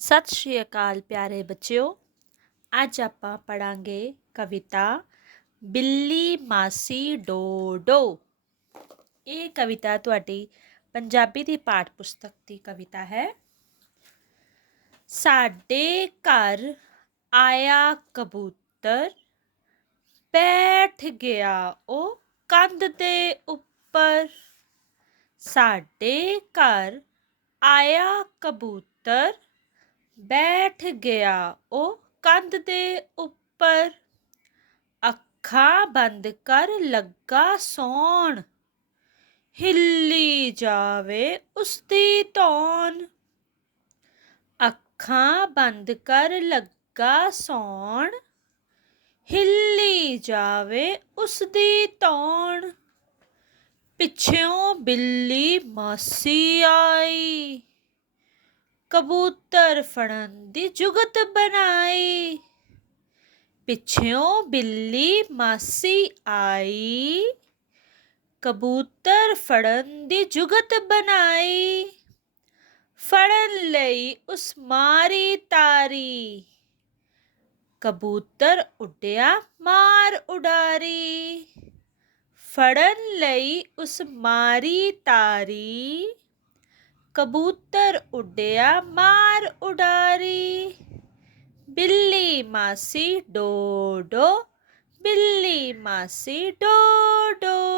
ਸਤਿ ਸ਼੍ਰੀ ਅਕਾਲ ਪਿਆਰੇ ਬੱਚਿਓ। ਅੱਜ ਆਪਾਂ ਪੜਾਂਗੇ ਕਵਿਤਾ ਬਿੱਲੀ ਮਾਸੀ ਡੋਡੋ ਇਹ ਕਵਿਤਾ ਤੁਹਾਡੀ ਪੰਜਾਬੀ ਦੀ ਪਾਠ ਪੁਸਤਕ ਦੀ ਕਵਿਤਾ ਹੈ। ਸਾਡੇ ਘਰ ਆਇਆ ਕਬੂਤਰ, ਬੈਠ ਗਿਆ ਉਹ ਕੰਧ ਦੇ ਉੱਪਰ। ਸਾਡੇ ਘਰ ਆਇਆ ਕਬੂਤਰ ਬੈਠ ਗਿਆ ਉਹ ਕੰਧ ਦੇ ਉੱਪਰ। ਅੱਖਾਂ ਬੰਦ ਕਰ ਲੱਗਾ ਸੌਣ। ਹਿੱਲੀ ਜਾਵੇ ਉਸਦੀ ਧੌਣ। ਅੱਖਾਂ ਬੰਦ ਕਰ ਲੱਗਾ ਸੌਣ। ਹਿੱਲੀ ਜਾਵੇ ਉਸਦੀ ਧੌਣ। ਪਿੱਛੋਂ ਬਿੱਲੀ ਮਾਸੀ ਆਈ। ਕਬੂਤਰ ਫੜਨ ਦੀ ਜੁਗਤ ਬਣਾਈ। ਪਿੱਛੋਂ ਬਿੱਲੀ ਮਾਸੀ ਆਈ। ਕਬੂਤਰ ਫੜਨ ਦੀ ਜੁਗਤ ਬਣਾਈ। ਫੜਨ ਲਈ ਉਸ ਮਾਰੀ ਤਾਰੀ। ਕਬੂਤਰ ਉੱਡਿਆ, ਮਾਰ ਉਡਾਰੀ। ਫੜਨ ਲਈ ਉਸ ਮਾਰੀ ਤਾਰੀ। ਕਬੂਤਰ ਉੱਡਿਆ ਮਾਰ ਉਡਾਰੀ। ਬਿੱਲੀ ਮਾਸੀ ਡੋਡੋ ਬਿੱਲੀ ਮਾਸੀ ਡੋਡੋ।